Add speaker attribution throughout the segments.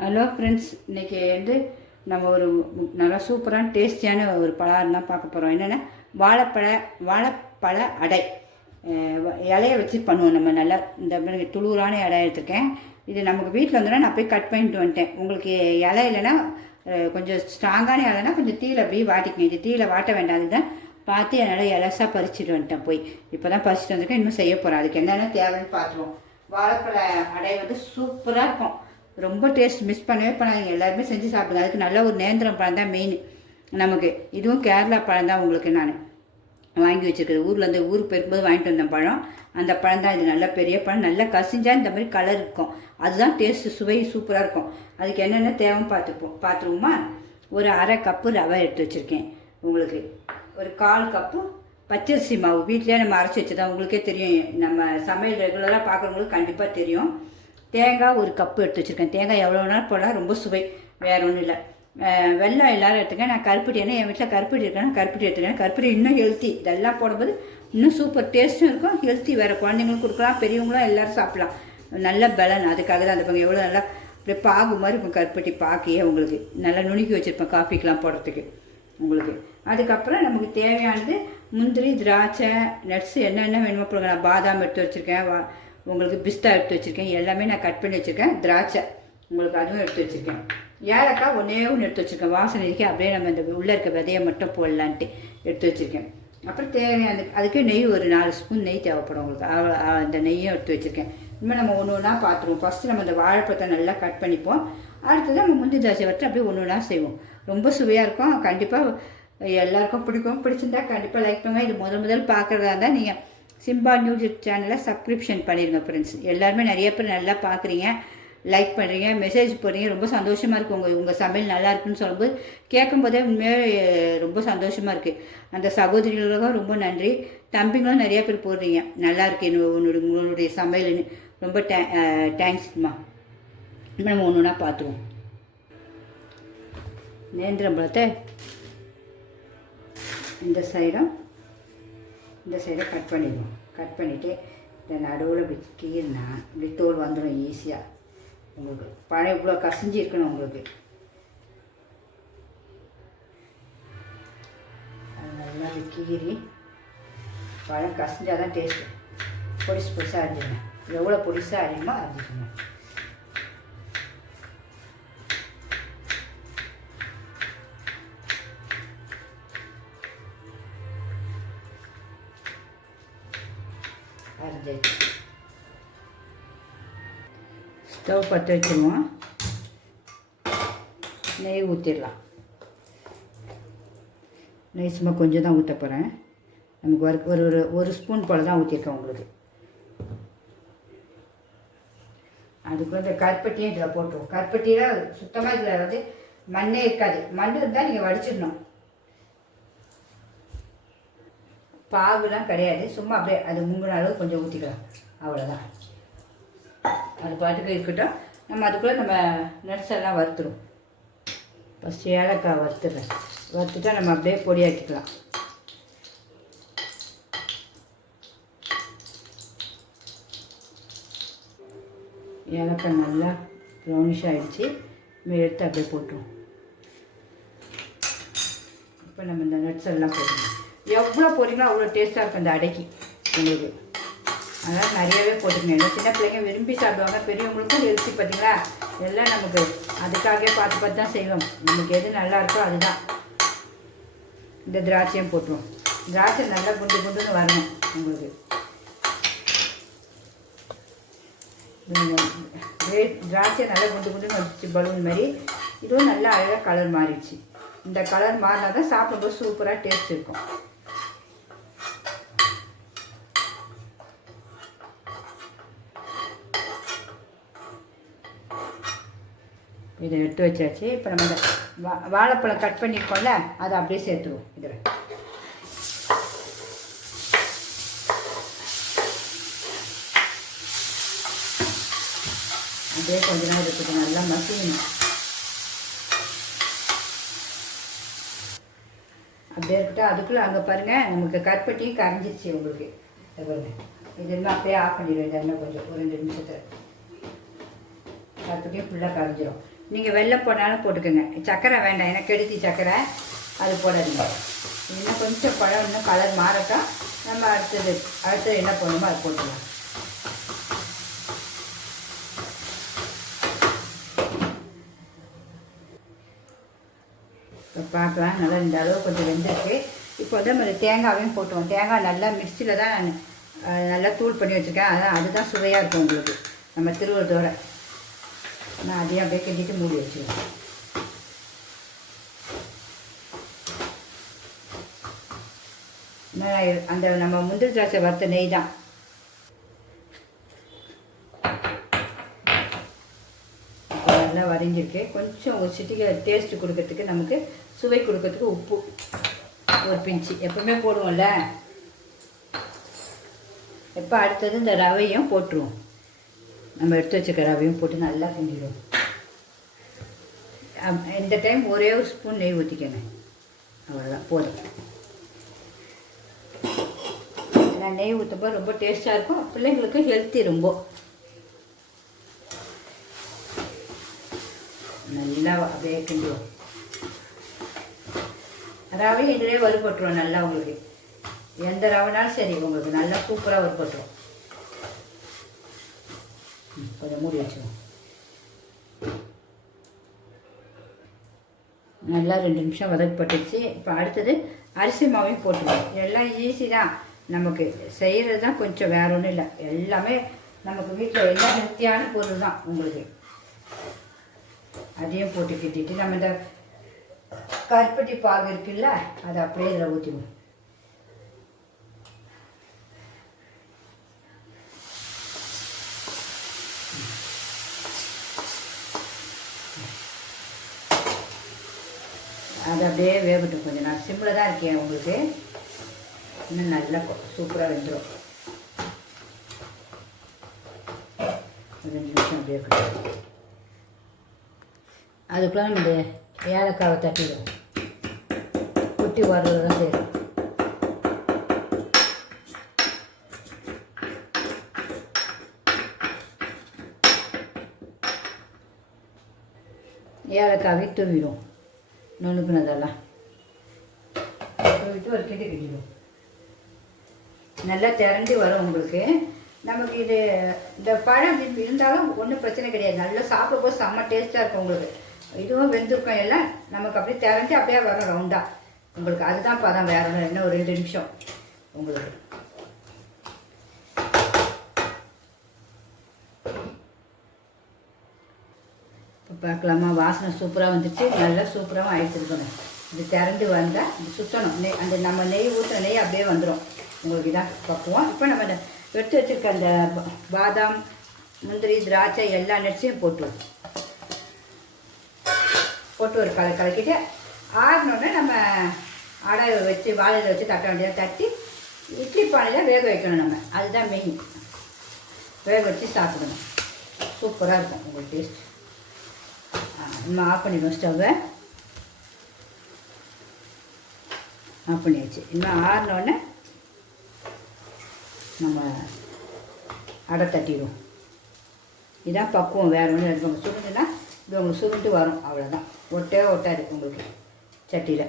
Speaker 1: Hello friends இன்றைக்கி வந்து நம்ம ஒரு நல்லா சூப்பரான டேஸ்டியான ஒரு பலகாரம் தான் பார்க்க போகிறோம் என்னென்னா வாழைப்பழ வாழைப்பழ அடை. இலையை இலைய வச்சு பண்ணுவோம் நம்ம. நல்லா இந்த மாதிரி துளுரான இலை எடுத்துருக்கேன். இது நமக்கு வீட்டில் வந்தோன்னா நான் போய் கட் பண்ணிட்டு வந்துட்டேன். உங்களுக்கு இலை இல்லைன்னா கொஞ்சம் ஸ்ட்ராங்கான இலைனா கொஞ்சம் தீயில அப்படியே வாட்டிக்கணும் இது தீயில வாட்ட வேண்டாம். அதுதான் பார்த்து என்னால் இலசாக பறிச்சுட்டு வந்துட்டேன் போய். இப்போ தான் பறிச்சுட்டு வந்திருக்கேன். இன்னும் செய்ய போகிறேன் அதுக்கு என்னென்ன தேவைன்னு பார்த்துருவோம். வாழைப்பழ அடை வந்து சூப்பராக இருக்கும். ரொம்ப டேஸ்ட் மிஸ் பண்ணவே பண்ணாதீங்க. எல்லாருமே செஞ்சு சாப்பிடுங்க. அதுக்கு நல்ல ஒரு நேந்திரம் பழம் தான் மெயின் நமக்கு. இதுவும் கேரளா பழம் தான் உங்களுக்கு நான் வாங்கி வச்சுருக்குது ஊரில் அந்த ஊருக்கு போயிருக்கும்போது வாங்கிட்டு வந்த பழம். அந்த பழம் தான். இது நல்ல பெரிய பழம். நல்லா கசிஞ்சா இந்த மாதிரி கலர் இருக்கும். அதுதான் டேஸ்ட்டு சுவை சூப்பராக இருக்கும். அதுக்கு என்னென்ன தேவைன்னு பார்த்துப்போம். பார்த்துருவோமா? ஒரு அரை கப்பு ரவை எடுத்து வச்சுருக்கேன். உங்களுக்கு ஒரு கால் கப்பு பச்சரிசி மாவு. வீட்டிலேயே நம்ம அரைச்சி வச்சதா உங்களுக்கே தெரியும். நம்ம சமையல் ரெகுலராக பார்க்குறவங்களுக்கு கண்டிப்பாக தெரியும். தேங்காய் ஒரு கப்பு எடுத்து வச்சுருக்கேன். தேங்காய் எவ்வளோ நேரம் போடலாம். ரொம்ப சுவை. வேறு ஒன்றும் இல்லை. வெள்ளம் எல்லோரும் எல்லாரும் எடுத்துக்கேன் நான் கருப்பட்டி ஏன்னா என் வீட்டில் கருப்பட்டி இருக்கேன் கருப்பட்டி எடுத்துக்கேன் கருப்பட்டி இன்னும் ஹெல்த்தி இதெல்லாம் போடும்போது இன்னும் சூப்பர் டேஸ்ட்டும் இருக்கும். ஹெல்த்தி வேறு குழந்தைங்களுக்கும் கொடுக்கலாம். பெரியவங்களும் எல்லோரும் சாப்பிட்லாம். நல்ல பலன். அதுக்காக தான் அந்த பங்கு எவ்வளோ நல்லா அப்படியே பாகு மாதிரி இருக்கும் கருப்பட்டி பாக்கியே உங்களுக்கு நல்லா நுணுக்கி வச்சுருப்பேன் காஃபிக்கெலாம் போடுறதுக்கு உங்களுக்கு. அதுக்கப்புறம் நமக்கு தேவையானது முந்திரி திராட்சை நட்ஸ் என்னென்ன வேணுமோ போடுங்க. நான் பாதாம் எடுத்து வச்சுருக்கேன். வா- உங்களுக்கு பிஸ்தா எடுத்து வச்சுருக்கேன். எல்லாமே நான் கட் பண்ணி வச்சுருக்கேன். திராட்சை உங்களுக்கு அதுவும் எடுத்து வச்சுருக்கேன். ஏலக்காய் ஒன்றே ஒன்று எடுத்து வச்சுருக்கேன். வாசனைக்கு அப்படியே நம்ம இந்த உள்ளே இருக்க விதையை மட்டும் போடலான்ட்டு எடுத்து வச்சுருக்கேன். அப்புறம் தேவையான அதுக்கு நெய் ஒரு நாலு ஸ்பூன் நெய் தேவைப்படும் உங்களுக்கு. அவ்வளோ அந்த நெய்யும் எடுத்து வச்சுருக்கேன். இனிமேல் நம்ம ஒன்று ஒன்றா பார்த்துருவோம் ஃபஸ்ட்டு நம்ம அந்த வாழைப்பழத்தை நல்லா கட் பண்ணிப்போம். அடுத்தது நம்ம முந்தி திராட்சை வச்சு அப்படியே ஒன்று ஒன்றா செய்வோம். ரொம்ப சுவையாக இருக்கும். கண்டிப்பாக எல்லாருக்கும் பிடிக்கும். பிடிச்சிருந்தா கண்டிப்பாக லைக் பண்ணுங்க. இது முதல் முதல் பார்க்குறதா இருந்தால் நீங்கள் சிம்பா நியூஸ் சேனலை சப்ஸ்கிரிப்ஷன் பண்ணிடுங்க ஃப்ரெண்ட்ஸ் எல்லாருமே நிறைய பேர் நல்லா பார்க்குறீங்க லைக் பண்ணுறீங்க மெசேஜ் போடுறீங்க. ரொம்ப சந்தோஷமாக இருக்குது உங்கள் உங்கள் சமையல் நல்லா இருக்குன்னு சொல்லும்போது கேட்கும்போதே உண்மையாக ரொம்ப சந்தோஷமாக இருக்குது அந்த சகோதரிகளுக்கும் ரொம்ப நன்றி. தம்பிங்களும் நிறைய பேர் போடுறீங்க. நல்லா இருக்கு உன்னோட உங்களுடைய சமையல்னு ரொம்ப டே தேங்க்ஸ்மா இப்போ நம்ம ஒன்று ஒன்றா பார்த்துருவோம். நேந்திரம்பழத்தை இந்த சைடும் இந்த சைடை கட் பண்ணிடுவோம். கட் பண்ணிவிட்டு இந்த நடுவில் இப்படி கீறினா இப்படி தோல் வந்துடும் ஈஸியாக உங்களுக்கு பழம் இவ்வளோ கசிஞ்சு இருக்கணும் உங்களுக்கு. நல்லா கீறி பழம் கசிஞ்சால் தான் டேஸ்ட்டு பொடிசு பொடிசாக அரிஞ்சிடணும். எவ்வளோ பொடிசாக அரியுமோ அரிஞ்சிக்கணும் அரிஞ்சாச்சு ஸ்டவ் பற்ற வச்சுருவோம். நெய் ஊற்றிடலாம் நெய் சும்மா கொஞ்சம் தான் ஊற்ற போகிறேன் நமக்கு ஒரு ஒரு ஒரு ஒரு ஸ்பூன் போல் தான் ஊற்றிருக்கேன் உங்களுக்கு. அதுக்கு வந்து கருப்பட்டியும் இதில் போட்டுருவோம். கருப்பட்டியில் சுத்தமாக இதில் வந்து மண்ணே இருக்காது. மண் இருந்தால் நீங்கள் வடிச்சிடணும். பாகுலாம் கிடையாது. சும்மா அப்படியே அது முங்கின அளவு கொஞ்சம் ஊற்றிக்கலாம் அவ்வளோதான் அது பாட்டுக்கு இருக்கட்டும். நம்ம அதுக்குள்ளே நம்ம நட்ஸ் எல்லாம் வறுத்துடும் ஃபஸ்ட்டு ஏலக்காய் வறுத்துடுறேன் வறுத்துட்டா நம்ம அப்படியே பொடியாக்கிக்கலாம் ஏலக்காய் நல்லா ப்ரௌனிஷ் ஆகிடுச்சு நம்ம எடுத்து அப்படியே போட்டுருவோம். இப்போ நம்ம இந்த நட்ஸ் எல்லாம் போடணும் எவ்வளோ போடுறீங்களோ அவ்வளோ டேஸ்ட்டாக இருக்கும் இந்த அடைக்கி. உங்களுக்கு அதனால் நிறையவே போட்டுக்கணும். சின்ன பிள்ளைங்க விரும்பி சாப்பிடுவாங்க. பெரியவங்களுக்கும் ஹெல்த்தி பார்த்தீங்களா? எல்லாம் நமக்கு அதுக்காகவே பார்த்து பார்த்து தான் செய்வோம். நமக்கு எது நல்லா இருக்கோ அதுதான். இந்த திராட்சையும் போட்டுருவோம். திராட்சை நல்லா குண்டு குண்டுன்னு வரணும் உங்களுக்கு. திராட்சை நல்லா குண்டு குண்டுன்னு வந்துச்சு பலூன் மாதிரி. இதுவும் நல்லா அழகாக கலர் மாறிடுச்சு. இந்த கலர் மாறினா தான் சாப்பிடும்போது சூப்பராக டேஸ்ட் இருக்கும். இதை எடுத்து வச்சாச்சு. இப்போ நம்ம இந்த வா வாழைப்பழம் கட் பண்ணியிருக்கோம்ல அதை அப்படியே சேர்த்துருவோம். இதில் அப்படியே கொஞ்ச நேரம் இருக்குது நல்லா மசியணும். அப்படியே இருக்கட்டும். அதுக்குள்ளே அங்கே பாருங்கள் நமக்கு கற்பட்டியும் கரைஞ்சிருச்சு உங்களுக்கு. இது இதெல்லாம் அப்படியே ஆஃப் பண்ணிடுவேன். இதெல்லாம் கொஞ்சம் ஒரு ரெண்டு நிமிஷத்தில். கற்பட்டியும் ஃபுல்லாக கரைஞ்சிரும். நீங்கள் வெள்ளம் போனாலும் போட்டுக்கோங்க. சர்க்கரை வேண்டாம். எனக்கு கெடுத்தி சர்க்கரை அது போடாதீங்க. இன்னும் கொஞ்சம் பழம் இன்னும் கலர் மாறட்டும். நம்ம அடுத்தது அடுத்தது என்ன பண்ணணுமோ அது போட்டுக்கலாம். இப்போ பார்க்கலாம். நல்லா இந்த அளவு கொஞ்சம் வெந்திருக்கு. இப்போ வந்து நம்ம தேங்காவையும் போட்டுவோம். தேங்காய் நல்லா மிக்சியில் தான் நான் நல்லா தூள் பண்ணி வச்சுருக்கேன். அதான் அதுதான் சுவையாக இருக்கும் உங்களுக்கு. நம்ம திருவள்ளத்தோட நான் அதையும் அப்படியே கிண்டிட்டு மூடி வச்சுருவேன் அந்த நம்ம முந்திரி திராட்சை வறுத்த நெய் தான் நல்லா வரைஞ்சிருக்கு கொஞ்சம் ஒரு சிட்டிக்கு டேஸ்ட் கொடுக்கறதுக்கு நமக்கு சுவை கொடுக்கறதுக்கு உப்பு ஒரு பிஞ்சு எப்பவுமே போடுவோம்ல இப்போ அடுத்தது இந்த ரவையும் போட்டுருவோம் நம்ம எடுத்து வச்ச ரவையும் போட்டு நல்லா கிண்டிடுவோம். இந்த டைம் ஒரே ஒரு ஸ்பூன் நெய் ஊற்றிக்கணும் அவ்வளோதான் போதும். ஏன்னா நெய் ஊற்றப்போ ரொம்ப டேஸ்ட்டாக இருக்கும் பிள்ளைங்களுக்கு ஹெல்த்தி ரொம்ப. நல்லா அப்படியே கிண்டுவோம் ரவை இதிலே வறுபட்டுரும் நல்லா உங்களுக்கு. எந்த ரவைனாலும் சரி உங்களுக்கு நல்லா சூப்பராக வறுபட்டுரும். கொஞ்சம் மூடி வச்சுருவோம் நல்லா ரெண்டு நிமிஷம் வதக்கப்பட்டுச்சு. இப்போ அடுத்தது அரிசி மாவையும் போட்டுருவோம். எல்லாம் ஈஸி தான். நமக்கு செய்கிறது தான் கொஞ்சம் வேற ஒன்றும் இல்லை. எல்லாமே நமக்கு வீட்டில் எல்லாம் ஹெல்த்தியான பொருள் தான் உங்களுக்கு. அதையும் போட்டு கிட்டிட்டு நம்ம இந்த கருப்பட்டி பாகு இருக்குல்ல அதை அப்படியே இதில் ஊற்றிடுவோம் அது அப்படியே வேகட்டும் கொஞ்சம் நான் சிம்பிளாக தான் இருக்கேன் உங்களுக்கு. இன்னும் நல்லா சூப்பராக வெந்துடும் பதினஞ்சு நிமிஷம் அப்படியே இருக்கட்டும். அதுக்குள்ளே நம்ம ஏலக்காவை தட்டிடுவோம் குட்டி வர்றது தான் சரி ஏலக்காவை தூவிடும். நுணுக்குனதெல்லாம் விட்டு ஒரு கிண்டு கிண்டிடும் நல்லா திரண்டு வரும் உங்களுக்கு. நமக்கு இது இந்த பழம் இருந்தாலும் ஒன்றும் பிரச்சனை கிடையாது. நல்லா சாப்பிடும்போது செம்ம டேஸ்ட்டாக இருக்கும் உங்களுக்கு. இதுவும் வெந்திருக்கும் எல்லாம் நமக்கு அப்படியே திரண்டு அப்படியே வரும் ரவுண்டாக உங்களுக்கு அதுதான் பதம் வேற ஒன்றும் இன்னும் ஒரு ரெண்டு நிமிஷம் உங்களுக்கு. இப்போ பார்க்கலாமா? வாசனை சூப்பராக வந்துச்சு. நல்லா சூப்பராகவும் ஆயிடுச்சிருக்கணும் இது திறந்து வந்தால் இது சுற்றணும் நெய் அந்த நம்ம நெய் ஊற்றுற நெய் அப்படியே வந்துடும் உங்களுக்கு இதான் பக்குவோம். இப்போ நம்ம இந்த எடுத்து வச்சிருக்க அந்த பாதாம் முந்திரி திராட்சை எல்லா நட்ஸையும் போட்டு போட்டு ஒரு கலை கலக்கிட்டு ஆறினோடனே நம்ம அடை வச்சு வாழையில் வச்சு தட்ட வேண்டியதாக தட்டி இட்லி பானையில் வேக வைக்கணும் நம்ம. அதுதான் மெயின் வேக வச்சு சாப்பிடணும். சூப்பராக இருக்கும். உங்களுக்கு டேஸ்ட் நம்ம ஆஃப் பண்ணிடுவோம் ஸ்டவ்வை ஆஃப் பண்ணியாச்சு. இன்னும் ஆறினோடனே நம்ம அடை தட்டிடுவோம். இதான் பக்குவம். வேறு ஒன்றும் இருக்கு உங்களுக்கு சுருண்டுனா இது உங்களுக்கு சுருண்டு வரும். அவ்வளோதான் ஒட்டே இருக்கும் உங்களுக்கு சட்டியில்.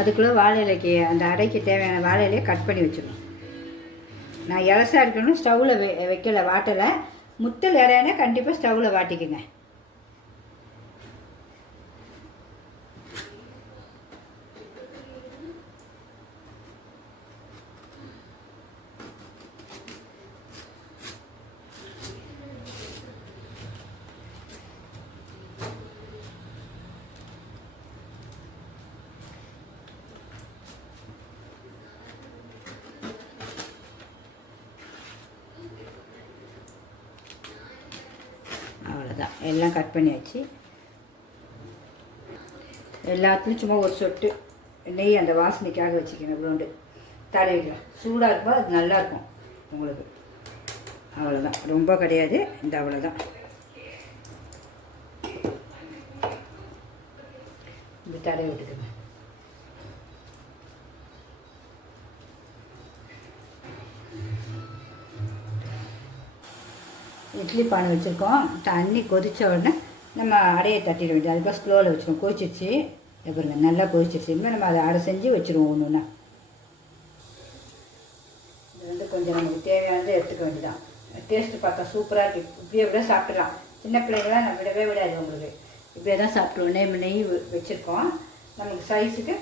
Speaker 1: அதுக்குள்ளே வாழை இலைக்கு அந்த அடைக்கு தேவையான வாழை இலையை கட் பண்ணி வச்சிடணும். நான் இலசா இருக்கணும் ஸ்டவ்வில் வெ வைக்கல வாட்டலை. முத்தல் இடையானே கண்டிப்பாக ஸ்டவ்வில் வாட்டிக்குங்க அவ்வளோதான் எல்லாம் கட் பண்ணியாச்சு. எல்லாத்துலேயும் சும்மா ஒரு சொட்டு நெய் அந்த வாசனைக்காக வச்சுக்கணும் இவ்வளோண்டு தடவிக்கலாம் சூடாக இருக்கும்போது அது நல்லாயிருக்கும் உங்களுக்கு. அவ்வளோதான் ரொம்ப கிடையாது. இந்த அவ்வளோதான் இந்த தடவி விட்டுக்கோங்க. இட்லி பானை வச்சுருக்கோம். தண்ணி கொதித்த உடனே நம்ம அடையை தட்டிட வேண்டியது. அதுக்கப்புறம் ஸ்லோவில் வச்சுருவோம் கொதிச்சிருச்சு. இதை பாருங்க நல்லா கொதிச்சிருச்சு. இனிமேல் நம்ம அதை அடை செஞ்சு வச்சுருவோம் ஒன்று ஒன்றா இது வந்து கொஞ்சம் நமக்கு தேவையானதை எடுத்துக்க வேண்டியதான் டேஸ்ட்டு பார்த்தா சூப்பராக இருக்குது இப்படியே விட சாப்பிடலாம். சின்ன பிள்ளைங்களாம் நம்ம விடவே விடாது உங்களுக்கு இப்படியே தான் சாப்பிடுவோம். நெய் நெய் வச்சுருக்கோம். நமக்கு சைஸுக்கு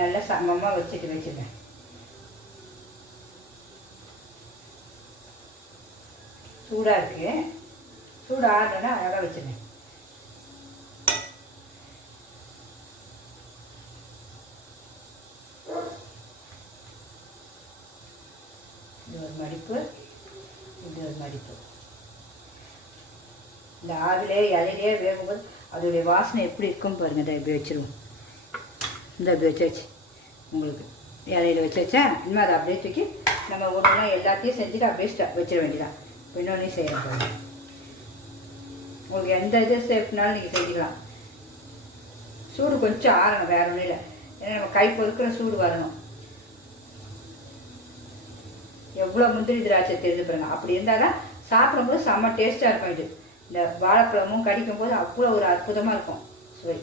Speaker 1: நல்லா சமமாக வச்சுட்டு வச்சுருக்கேன் சூடாக இருக்குது சூடு ஆறுனா அழகாக வச்சுருங்க இது ஒரு மடிப்பு. இது ஒரு மடிப்பு. இந்த ஆவிலே இலையிலே வேகும்போது அதோடைய வாசனை எப்படி இருக்கும் பாருங்கள் இதை இப்படி வச்சுருவோம். இந்த இப்படி வச்சாச்சு உங்களுக்கு இலையில வச்சாச்சா இனிமேல் அதை அப்படியே தூக்கி நம்ம ஒன்றுனா எல்லாத்தையும் செஞ்சுட்டு அப்படியே வச்சிட வேண்டியதான் இன்னொன்னையும் செய்யலாம் உங்களுக்கு எந்த இது சேஃப்னாலும் நீங்கள் செஞ்சுக்கலாம். சூடு கொஞ்சம் ஆறணும் வேற ஒன்றும் இல்லை ஏன்னா நம்ம கை பொறுக்கிற சூடு வரணும். எவ்வளோ முந்திரி திராட்சை தெரிஞ்சு பாருங்க அப்படி இருந்தால் தான் சாப்பிடும்போது செம்ம டேஸ்ட்டாக இருக்கும் இது. இந்த வாழைப்பழமும் கடிக்கும் போது அவ்வளோ ஒரு அற்புதமாக இருக்கும். சுவை.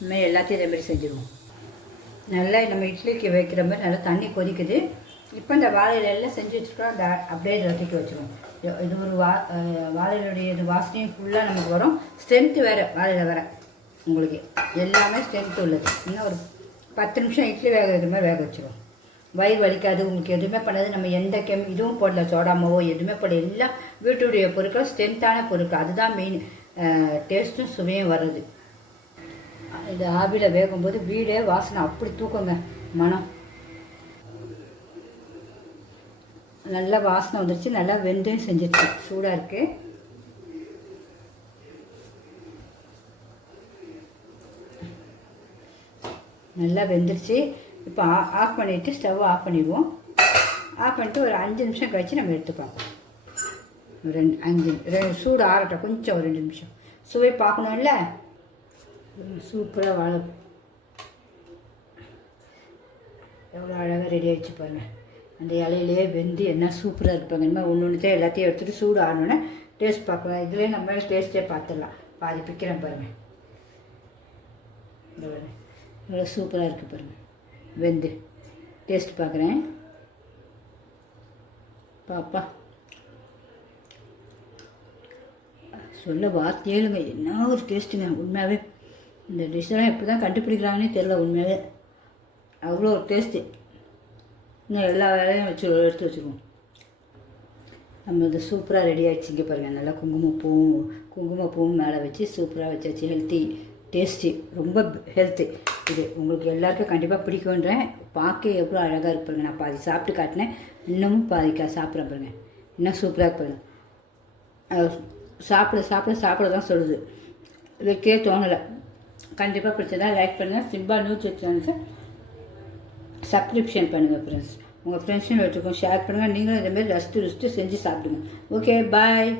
Speaker 1: இனிமேல் எல்லாத்தையும் இதே மாதிரி செஞ்சுருவோம். நல்லா நம்ம இட்லிக்கு வைக்கிற மாதிரி நல்லா தண்ணி கொதிக்குது. இப்போ இந்த வாழையில எல்லாம் செஞ்சு வச்சுருக்கோம் அந்த அப்படியே இதில் வச்சுருவோம். இது- ஒரு வா வாழையிலுடைய இது வாசனையும் ஃபுல்லாக நமக்கு வரும். ஸ்ட்ரென்த்து வேறு வாழையில் வேறு. உங்களுக்கு எல்லாமே ஸ்ட்ரென்த் உள்ளது. இன்னும் ஒரு பத்து நிமிஷம் இட்லி வேக வைக்கிற மாதிரி வேக வச்சுருவோம். வயிறு வலிக்காது உங்களுக்கு எதுவுமே பண்ணாது. நம்ம எந்த கெம் இதுவும் போடல சோடாமாவோ எதுவுமே போடல. எல்லாம் வீட்டுடைய பொருட்கள் ஸ்ட்ரென்த்தான பொருட்கள். அதுதான் மெயின் டேஸ்ட்டும் சுவையும் வர்றது. இது ஆவியில் வேகும்போது வீடே வாசனை அப்படி தூக்குங்க மனம். நல்லா வாசனை வந்துருச்சு நல்லா வெந்தயம் செஞ்சிருச்சு. சூடாக இருக்கு. நல்லா வெந்துருச்சு. இப்போ ஆஃப் பண்ணிவிட்டு ஸ்டவ் ஆஃப் பண்ணிடுவோம். ஆஃப் பண்ணிட்டு ஒரு அஞ்சு நிமிஷம் கழிச்சு நம்ம எடுத்து பார்ப்போம் ரெண்டு அஞ்சு ரெண்டு சூடு ஆறட்டும் கொஞ்சம் ஒரு ரெண்டு நிமிஷம். சுவை பார்க்கணும்ல? சூப்பராக வாழை எவ்வளோ அழகாக ரெடி ஆகிடுச்சு பாருங்கள் அந்த இலையிலேயே வெந்து என்ன சூப்பராக இருப்பாங்க இனிமேல் ஒன்று ஒன்றுத்தையும் எல்லாத்தையும் எடுத்துகிட்டு சூடு ஆனோடனே டேஸ்ட் பார்க்கலாம். இதுலேயே நம்ம டேஸ்ட்டே பார்த்துடலாம். பாதி பிக்கிறேன் பாருங்கள் இவ்வளோ பாருங்க. சூப்பராக இருக்குது பாருங்கள் வெந்து. டேஸ்ட் பார்க்குறேன். பாப்பா. சொல்ல வார்த்தையே இல்லைங்க. என்ன ஒரு டேஸ்ட்டுங்க உண்மையாகவே இந்த டிஷ்ஷெல்லாம் எப்படி தான் கண்டுபிடிக்கிறாங்கன்னே தெரில உண்மையாகவே அவ்வளோ ஒரு டேஸ்ட்டு இன்னும் எல்லா வேலையும் வச்சு எடுத்து வச்சுருவோம் நம்ம இது சூப்பராக ரெடி ஆகிடுச்சு இங்கே பாருங்கள் நல்லா குங்குமப்பூவும் குங்குமப்பூவும் மேலே வச்சு சூப்பராக வச்சாச்சு. ஹெல்த்தி டேஸ்டி ரொம்ப ஹெல்த்து இது உங்களுக்கு எல்லாருக்கும் கண்டிப்பாக பிடிக்குன்றேன் பார்க்க எவ்வளோ அழகாக இருப்பாருங்க நான் பாதி சாப்பிட்டு காட்டினேன். இன்னமும் பாதிக்கா சாப்பிட்றேன் பாருங்க. இன்னும் சூப்பராக இருப்பாருங்க சாப்பிட சாப்பிட சாப்பிட தான் சொல்லுது. வைக்கவே தோணலை. கண்டிப்பாக பிடிச்சதா லைக் பண்ணுங்கள் சிம்பா நியூஸ் சேனல்ஸை சப்ஸ்கிரிப்ஷன் பண்ணுங்கள் ஃப்ரெண்ட்ஸ் உங்கள் ஃப்ரெண்ட்ஸ்னு வச்சுக்கோங்க ஷேர் பண்ணுங்கள் நீங்களும் இதேமாதிரி ரசித்து ருசித்து செஞ்சு சாப்பிடுங்க. Okay bye